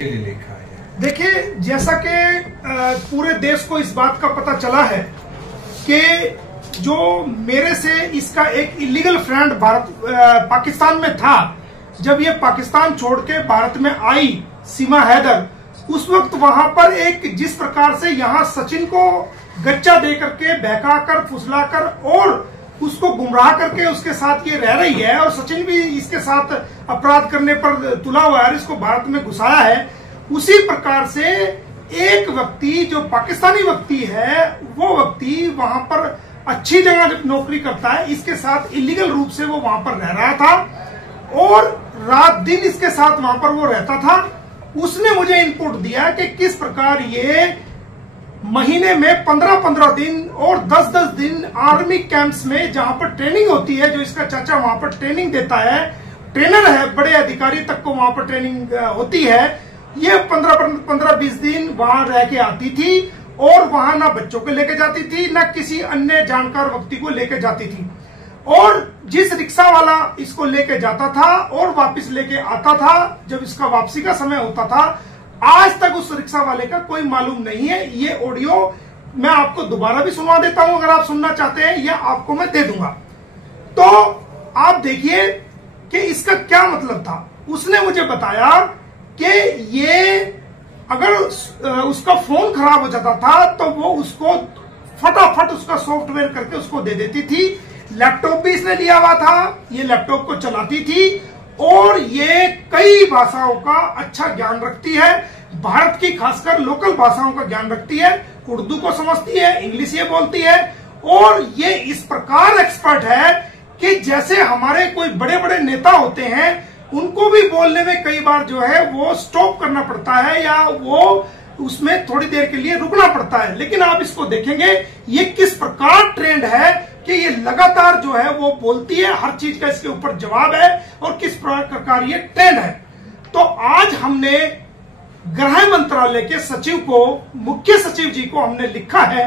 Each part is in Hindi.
लिखा है। देखिए, जैसा कि पूरे देश को इस बात का पता चला है कि जो मेरे से इसका एक इलीगल फ्रेंड पाकिस्तान में था, जब ये पाकिस्तान छोड़ के भारत में आई सीमा हैदर, उस वक्त वहां पर एक जिस प्रकार से यहाँ सचिन को गच्चा दे करके बहकाकर फुसलाकर और उसको गुमराह करके उसके साथ ये रह रही है और सचिन भी इसके साथ अपराध करने पर तुला हुआ है, इसको भारत में घुसाया है, उसी प्रकार से एक व्यक्ति जो पाकिस्तानी व्यक्ति है वो व्यक्ति वहां पर अच्छी जगह नौकरी करता है, इसके साथ इलीगल रूप से वो वहां पर रह रहा था और रात दिन इसके साथ वहां पर वो रहता था। उसने मुझे इनपुट दिया कि किस प्रकार ये महीने में 15-15 दिन और 10-10 दिन आर्मी कैंप्स में जहां पर ट्रेनिंग होती है, जो इसका चाचा वहां पर ट्रेनिंग देता है, ट्रेनर है, बड़े अधिकारी तक को वहां पर ट्रेनिंग होती है, ये 15-20 दिन वहां रह के आती थी और वहां ना बच्चों को लेके जाती थी ना किसी अन्य जानकार व्यक्ति को लेके जाती थी। और जिस रिक्शा वाला इसको लेके जाता था और वापस लेके आता था, जब इसका वापसी का समय होता था, आज तक उस रिक्शा वाले का कोई मालूम नहीं है। ये ऑडियो मैं आपको दोबारा भी सुनवा देता हूं, अगर आप सुनना चाहते हैं, या आपको मैं दे दूंगा। तो आप देखिए कि इसका क्या मतलब था। उसने मुझे बताया कि ये अगर उसका फोन खराब हो जाता था तो वो उसको फटाफट उसका सॉफ्टवेयर करके उसको दे देती थी। लैपटॉप भी इसने लिया हुआ था, ये लैपटॉप को चलाती थी और ये कई भाषाओं का अच्छा ज्ञान रखती है, भारत की खासकर लोकल भाषाओं का ज्ञान रखती है, उर्दू को समझती है, इंग्लिश ये बोलती है और ये इस प्रकार एक्सपर्ट है कि जैसे हमारे कोई बड़े बड़े नेता होते हैं उनको भी बोलने में कई बार जो है वो स्टॉप करना पड़ता है या वो उसमें थोड़ी देर के लिए रुकना पड़ता है। लेकिन आप इसको देखेंगे ये किस प्रकार ट्रेंड है कि ये लगातार जो है वो बोलती है, हर चीज का इसके ऊपर जवाब है और किस प्रकार ये ट्रेंड है। तो आज हमने गृह मंत्रालय के सचिव को, मुख्य सचिव जी को हमने लिखा है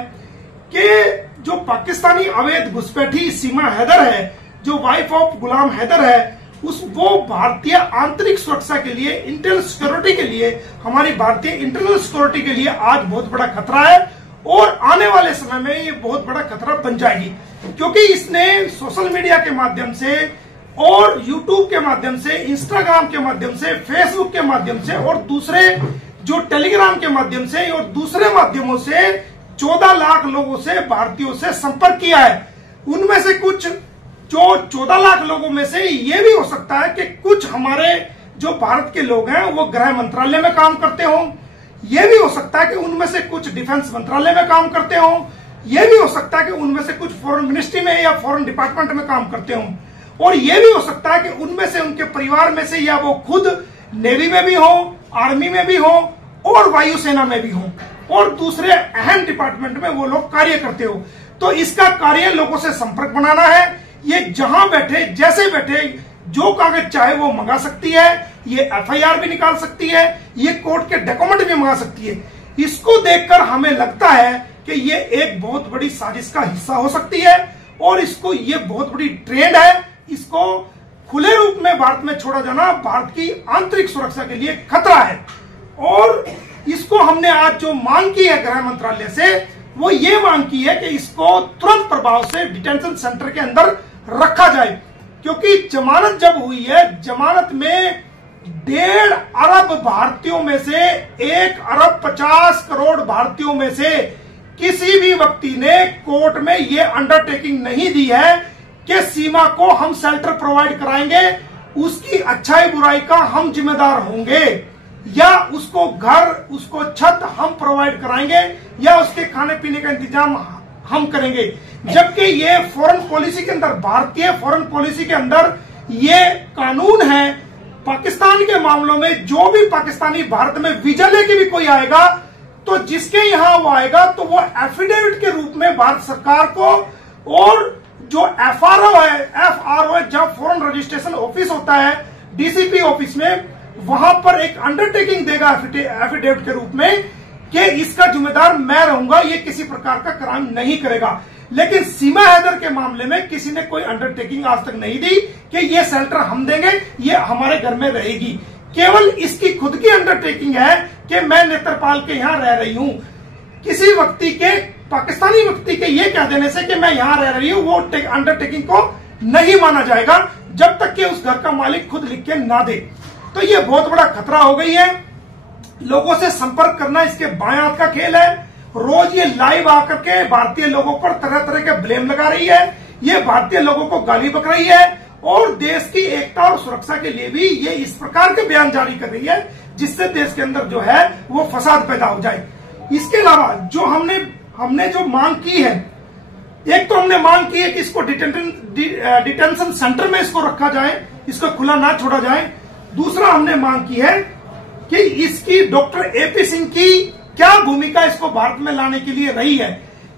कि जो पाकिस्तानी अवैध घुसपैठी सीमा हैदर है, जो वाइफ ऑफ गुलाम हैदर है, वो भारतीय आंतरिक सुरक्षा के लिए, इंटरनल सिक्योरिटी के लिए, हमारी भारतीय इंटरनल सिक्योरिटी के लिए आज बहुत बड़ा खतरा है और आने वाले समय में ये बहुत बड़ा खतरा बन जाएगी, क्योंकि इसने सोशल मीडिया के माध्यम से और यूट्यूब के माध्यम से, इंस्टाग्राम के माध्यम से, फेसबुक के माध्यम से और दूसरे जो टेलीग्राम के माध्यम से और दूसरे माध्यमों से 14 लाख लोगों से, भारतीयों से संपर्क किया है। उनमें से कुछ, जो 14 लाख लोगों में से ये भी हो सकता है कि कुछ हमारे जो भारत के लोग हैं वो गृह मंत्रालय में काम करते हों, ये भी हो सकता है कि उनमें से कुछ डिफेंस मंत्रालय में काम करते हों, ये भी हो सकता है कि उनमें से कुछ फॉरेन मिनिस्ट्री में या फॉरेन डिपार्टमेंट में काम करते हों, और ये भी हो सकता है कि उनमें से, उनके परिवार में से, या वो खुद नेवी में भी हो, आर्मी में भी हो और वायुसेना में भी हो और दूसरे अहम डिपार्टमेंट में वो लोग कार्य करते हो। तो इसका कार्य लोगों से संपर्क बनाना है। ये जहां बैठे, जैसे बैठे, जो कागज चाहे वो मंगा सकती है, ये एफआईआर भी निकाल सकती है, ये कोर्ट के डॉक्यूमेंट भी मंगा सकती है। इसको देखकर हमें लगता है कि ये एक बहुत बड़ी साजिश का हिस्सा हो सकती है और इसको, ये बहुत बड़ी ट्रेंड है। इसको खुले रूप में भारत में छोड़ा जाना भारत की आंतरिक सुरक्षा के लिए खतरा है और इसको हमने आज जो मांग की है गृह मंत्रालय से, वो ये मांग की है कि इसको तुरंत प्रभाव से डिटेंशन सेंटर के अंदर रखा जाए, क्योंकि जमानत जब हुई है, जमानत में 1.5 अरब भारतीयों में से 1 अरब 50 करोड़ भारतीयों में से किसी भी व्यक्ति ने कोर्ट में ये अंडरटेकिंग नहीं दी है कि सीमा को हम शेल्टर प्रोवाइड कराएंगे, उसकी अच्छाई बुराई का हम जिम्मेदार होंगे, या उसको घर, उसको छत हम प्रोवाइड कराएंगे, या उसके खाने पीने का इंतजाम हम करेंगे। जबकि ये फॉरेन पॉलिसी के अंदर, भारतीय फॉरेन पॉलिसी के अंदर ये कानून है, पाकिस्तान के मामलों में जो भी पाकिस्तानी भारत में वीजा लेके भी कोई आएगा तो जिसके यहां वो आएगा तो वो एफिडेविट के रूप में भारत सरकार को, और जो एफआरओ है, जहां फॉरेन रजिस्ट्रेशन ऑफिस होता है, डीसीपी ऑफिस में, वहां पर एक अंडरटेकिंग देगा एफिडेविट के रूप में कि इसका जिम्मेदार मैं रहूंगा, ये किसी प्रकार का क्राइम नहीं करेगा। लेकिन सीमा हैदर के मामले में किसी ने कोई अंडरटेकिंग आज तक नहीं दी कि ये शेल्टर हम देंगे, ये हमारे घर में रहेगी। केवल इसकी खुद की अंडरटेकिंग है कि मैं नेत्रपाल के यहां रह रही हूं। किसी व्यक्ति के, पाकिस्तानी व्यक्ति के ये कह देने से कि मैं यहां रह रही हूं, वो अंडरटेकिंग को नहीं माना जाएगा जब तक कि उस घर का मालिक खुद लिख के ना दे। तो ये बहुत बड़ा खतरा हो गई है। लोगों से संपर्क करना इसके बाएं हाथ का खेल है। रोज ये लाइव आकर के भारतीय लोगों पर तरह तरह के ब्लेम लगा रही है, ये भारतीय लोगों को गाली बक रही है और देश की एकता और सुरक्षा के लिए भी ये इस प्रकार के बयान जारी कर रही है जिससे देश के अंदर जो है वो फसाद पैदा हो जाए। इसके अलावा जो हमने जो मांग की है, एक तो हमने मांग की है कि इसको डिटेंशन सेंटर में इसको रखा जाए, इसको खुला ना छोड़ा जाए। दूसरा हमने मांग की है कि इसकी डॉक्टर एपी सिंह की क्या भूमिका इसको भारत में लाने के लिए रही है,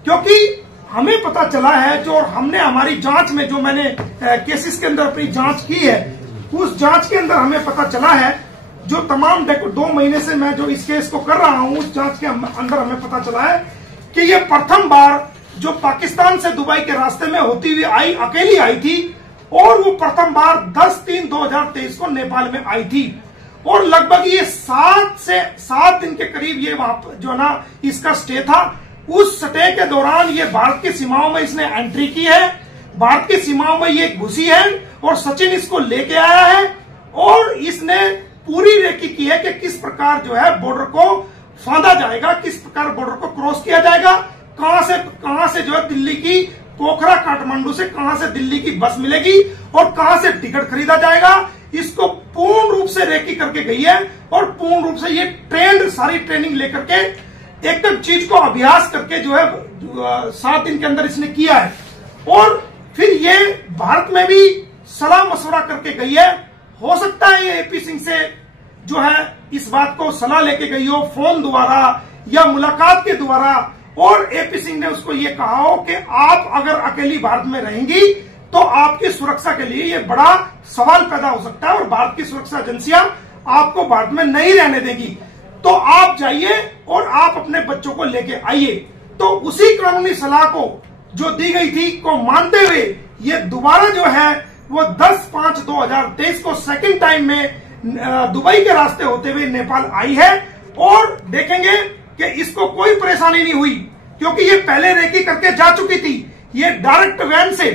क्योंकि हमें पता चला है, जो हमने हमारी जांच में, जो मैंने केसेस के अंदर अपनी जांच की है, उस जांच के अंदर हमें पता चला है, जो तमाम 2 महीने से मैं जो इस केस को कर रहा हूं, उस जांच के अंदर हमें पता चला है कि ये प्रथम बार जो पाकिस्तान से दुबई के रास्ते में होती हुई आई, अकेली आई थी, और वो प्रथम बार 10/3/2023 को नेपाल में आई थी। और लगभग ये 7 दिन के करीब ये वहां जो ना इसका स्टे था। उस स्टे के दौरान ये भारत की सीमाओं में इसने एंट्री की है, भारत की सीमाओं में ये घुसी है और सचिन इसको लेके आया है और इसने पूरी रेकी की है कि किस प्रकार जो है बॉर्डर को फांदा जाएगा, किस प्रकार बॉर्डर को क्रॉस किया जाएगा, कहां से जो है दिल्ली की, पोखरा काठमांडू से कहां से दिल्ली की बस मिलेगी और कहां से टिकट खरीदा जाएगा। इसको पूर्ण रूप से रेकी करके गई है और पूर्ण रूप से ये सारी ट्रेनिंग लेकर के एकदम चीज को अभ्यास करके जो है 7 दिन के अंदर इसने किया है। और फिर ये भारत में भी सलाह मशवरा करके गई है। हो सकता है ये एपी सिंह से जो है इस बात को सलाह लेके गई हो, फोन द्वारा या मुलाकात के द्वारा, और एपी सिंह ने उसको ये कहा हो कि आप अगर अकेली भारत में रहेंगी तो आपकी सुरक्षा के लिए ये बड़ा सवाल पैदा हो सकता है और भारत की सुरक्षा एजेंसियां आपको भारत में नहीं रहने देगी, तो आप जाइए और आप अपने बच्चों को लेके आइए। तो उसी कानूनी सलाह को जो दी गई थी को मानते हुए ये दोबारा जो है वो 10/5/2023 को सेकंड टाइम में दुबई के रास्ते होते हुए नेपाल आई है। और देखेंगे कि इसको कोई परेशानी नहीं हुई, क्योंकि ये पहले रेकी करके जा चुकी थी। ये डायरेक्ट वैन से,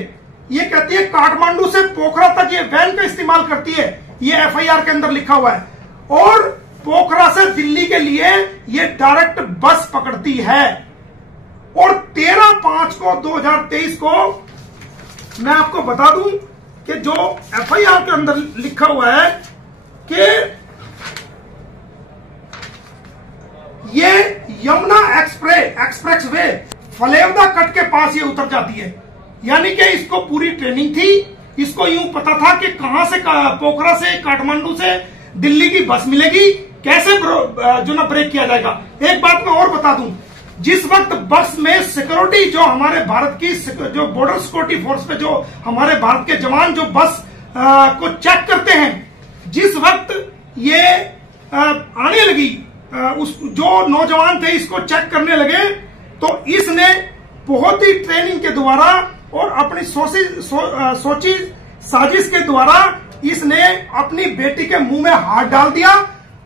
ये कहती है काठमांडू से पोखरा तक ये वैन का इस्तेमाल करती है, ये एफआईआर के अंदर लिखा हुआ है। और पोखरा से दिल्ली के लिए ये डायरेक्ट बस पकड़ती है। और 13/5/2023 को मैं आपको बता दूं कि जो एफआईआर के अंदर लिखा हुआ है कि ये यमुना एक्सप्रेस वे फलेवदा कट के पास ये उतर जाती है। यानी कि इसको पूरी ट्रेनिंग थी, इसको यूं पता था कि कहां से, पोखरा से, काठमांडू से दिल्ली की बस मिलेगी, कैसे जो ना ब्रेक किया जाएगा। एक बात मैं और बता दूं, जिस वक्त बस में सिक्योरिटी, जो हमारे भारत की जो बॉर्डर सिक्योरिटी फोर्स पे जो हमारे भारत के जवान जो बस को चेक करते हैं, जिस वक्त ये आने लगी, जो नौजवान थे इसको चेक करने लगे, तो इसने बहुत ही ट्रेनिंग के द्वारा और अपनी सोची साजिश के द्वारा इसने अपनी बेटी के मुंह में हाथ डाल दिया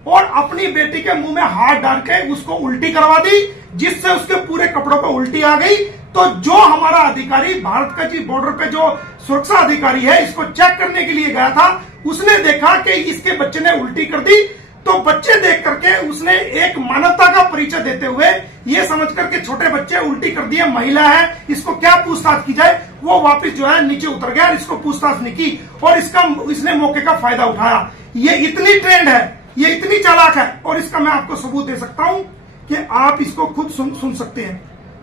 और अपनी बेटी के मुंह में हाथ डाल के उसको उल्टी करवा दी, जिससे उसके पूरे कपड़ों पे उल्टी आ गई। तो जो हमारा अधिकारी, भारत का जी बॉर्डर पे जो सुरक्षा अधिकारी है, इसको चेक करने के लिए गया था, उसने देखा कि इसके बच्चे ने उल्टी कर दी। तो बच्चे देख करके उसने एक मानवता का परिचय देते हुए ये समझ करके छोटे बच्चे उल्टी कर दिए, महिला है, इसको क्या पूछताछ की जाए, वो वापस जो है नीचे उतर गया, इसको पूछताछ नहीं की और इसने मौके का फायदा उठाया। ये इतनी ट्रेंड है, ये इतनी चालाक है, और इसका मैं आपको सबूत दे सकता हूं कि आप इसको खुद सुन सकते हैं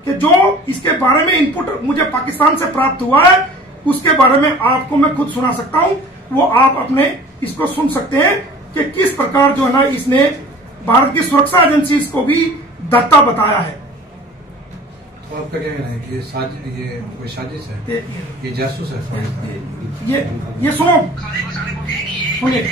कि जो इसके बारे में इनपुट मुझे पाकिस्तान से प्राप्त हुआ है, उसके बारे में आपको मैं खुद सुना सकता हूं। वो आप अपने इसको सुन सकते हैं कि किस प्रकार जो है ना इसने भारत की सुरक्षा एजेंसी को भी दत्ता बताया है। तो आपका क्या कहना है कि ये कोई साजिश है, ये जासूस है? ये सुनो, सुनिए।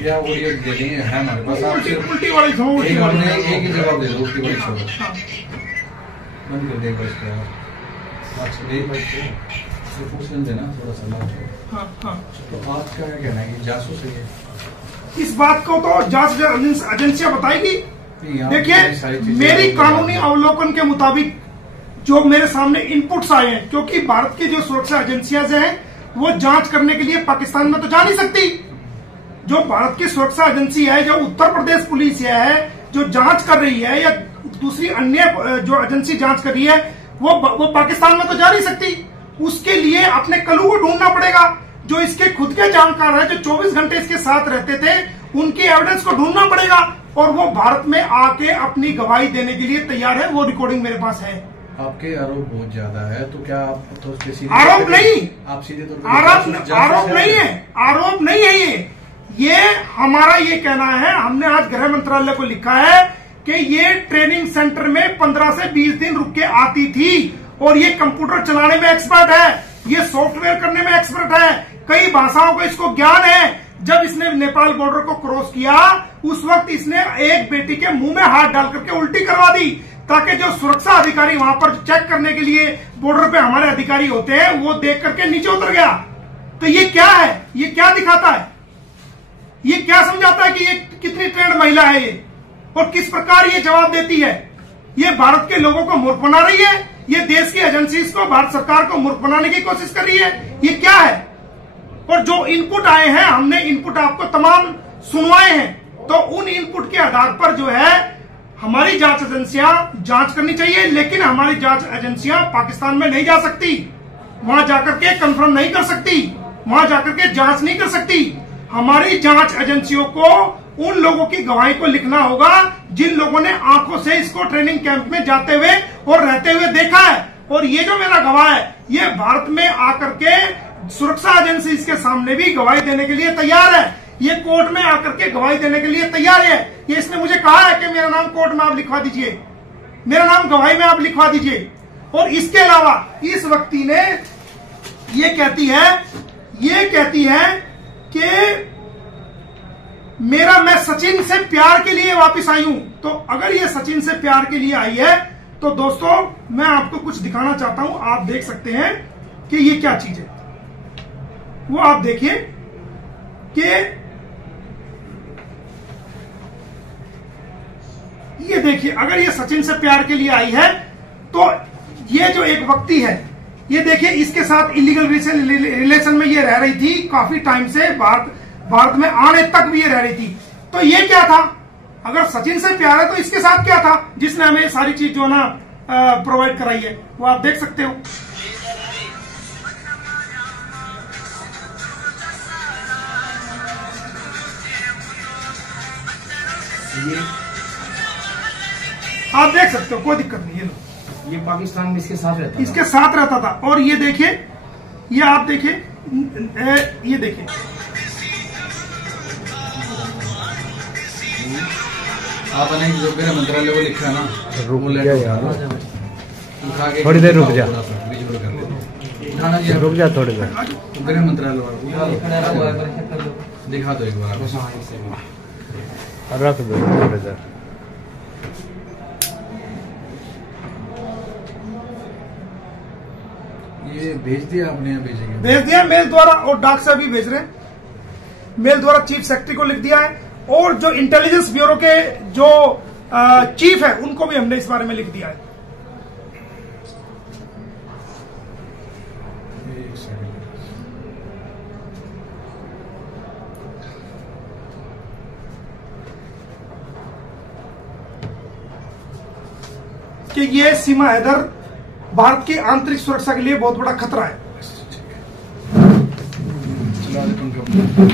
या वो ये दे देंगे है हमारे पास। आप सिर्फ उल्टी वाली छोड़, एक हमने एक ही जवाब दे दो, उल्टी वाली छोड़ो। बंद कर देगा इसको। अच्छा नहीं भाई तो पूछने देना थोड़ा सा ना। हाँ हाँ। तो आपका क्या कहना है कि जासूस है? इस बात को तो जांच एजेंसियां बताएगी। देखिए, मेरी कानूनी अवलोकन के मुताबिक जो मेरे सामने इनपुट्स आए हैं, क्योंकि भारत की जो सुरक्षा एजेंसियां हैं वो जांच करने के लिए पाकिस्तान में तो जा नहीं सकती। जो भारत की सुरक्षा एजेंसी है, जो उत्तर प्रदेश पुलिस है, जो जांच कर रही है, या दूसरी अन्य जो एजेंसी जांच कर रही है, वो पाकिस्तान में तो जा नहीं सकती। उसके लिए अपने कलू को ढूंढना पड़ेगा। जो इसके खुद के जानकार है, जो 24 घंटे इसके साथ रहते थे, उनकी एविडेंस को ढूंढना पड़ेगा और वो भारत में आके अपनी गवाही देने के लिए तैयार है। वो रिकॉर्डिंग मेरे पास है। आपके आरोप बहुत ज्यादा है, तो क्या आप तो आरोप नहीं, आप सीधे तौर पर आरोप नहीं है, आरोप नहीं है ये हमारा ये कहना है। हमने आज गृह मंत्रालय को लिखा है कि ये ट्रेनिंग सेंटर में 15 से 20 दिन रुक के आती थी और ये कंप्यूटर चलाने में एक्सपर्ट है, ये सॉफ्टवेयर करने में एक्सपर्ट है, कई भाषाओं को इसको ज्ञान है। जब इसने नेपाल बॉर्डर को क्रॉस किया, उस वक्त इसने एक बेटी के मुंह में हाथ डाल करके उल्टी करवा दी, ताकि जो सुरक्षा अधिकारी वहां पर चेक करने के लिए बॉर्डर पे हमारे अधिकारी होते हैं, वो देख करके नीचे उतर गया। तो ये क्या है? ये क्या दिखाता है? ये क्या समझाता है कि ये कितनी ट्रेंड महिला है ये, और किस प्रकार ये जवाब देती है? ये भारत के लोगों को मूर्ख बना रही है, ये देश की एजेंसीज को, भारत सरकार को मूर्ख बनाने की कोशिश कर रही है। ये क्या है? और जो इनपुट आए हैं, हमने इनपुट आपको तमाम सुनवाए हैं, तो उन इनपुट के आधार पर जो है हमारी जांच एजेंसियां जांच करनी चाहिए। लेकिन हमारी जांच एजेंसियां पाकिस्तान में नहीं जा सकती, वहां जाकर के कंफर्म नहीं कर सकती, वहां जाकर के जांच नहीं कर सकती। हमारी जांच एजेंसियों को उन लोगों की गवाही को लिखना होगा जिन लोगों ने आंखों से इसको ट्रेनिंग कैंप में जाते हुए और रहते हुए देखा है। और ये जो मेरा गवाह है, ये भारत में आकर के सुरक्षा एजेंसी के सामने भी गवाही देने के लिए तैयार है, ये कोर्ट में आकर के गवाही देने के लिए तैयार है। ये इसने मुझे कहा है कि मेरा नाम कोर्ट में आप लिखवा दीजिए, मेरा नाम गवाही में आप लिखवा दीजिए। और इसके अलावा इस व्यक्ति ने ये कहती है कि मैं सचिन से प्यार के लिए वापस आई हूं। तो अगर ये सचिन से प्यार के लिए आई है, तो दोस्तों मैं आपको कुछ दिखाना चाहता हूं। आप देख सकते हैं कि ये क्या चीज है, वो आप देखिए कि ये देखिए, अगर ये सचिन से प्यार के लिए आई है, तो ये जो एक व्यक्ति है, ये देखिए, इसके साथ इलीगल रिलेशन में ये रह रही थी काफी टाइम से, भारत में आने तक भी ये रह रही थी। तो ये क्या था? अगर सचिन से प्यार है तो इसके साथ क्या था जिसने हमें सारी चीज जो ना प्रोवाइड कराई है, वो आप देख सकते हो। आप देख सकते हो, कोई दिक्कत नहीं। ये पाकिस्तान में इसके साथ रहता था। और ये देखिए, ये आप देखिए, ये देखिए, आपने जो गृह मंत्रालय को लिखा है ना, थोड़ी देर रुक जा, रुक जा थोड़ी देर। गृह मंत्रालय दिखा दो एक बार, रख दो थोड़ी देर। ये भेज दिया आपने? भेज दिया मेल द्वारा, और डाक से भी भेज रहे हैं। मेल द्वारा चीफ सेक्रेटरी को लिख दिया है और जो इंटेलिजेंस ब्यूरो के जो चीफ है उनको भी हमने इस बारे में लिख दिया है। एक सेकंड। कि ये सीमा हैदर भारत की आंतरिक सुरक्षा के लिए बहुत बड़ा खतरा है। चला दे तुम